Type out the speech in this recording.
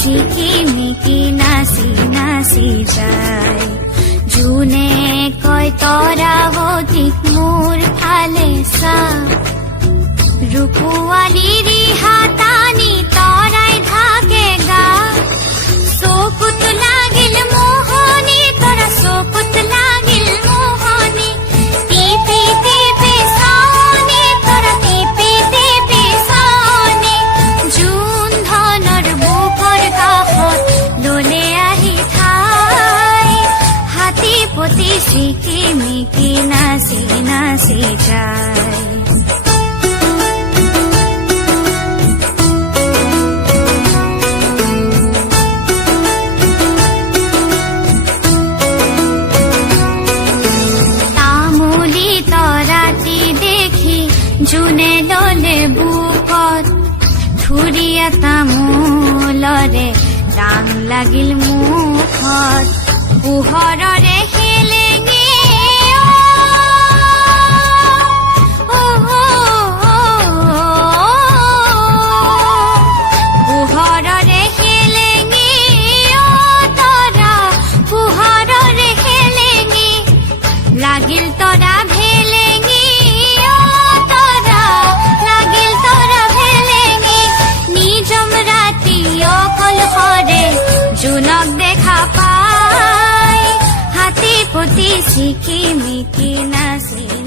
চিকিমিকি নাচি নাচি যায়। জোনে কয় তৰাৱতীক মোৰ ফালে চা ৰূপোৱালী হাতী পতি চিকিমিকি নাচি নাচি যায়। জোনে ললে বুকত। থুৰীয়া তামোলৰে ৰাং লাগিল মুখত। পোহৰৰে পাই হাতী পতি চিকিমিকি নাচি নাচি যায়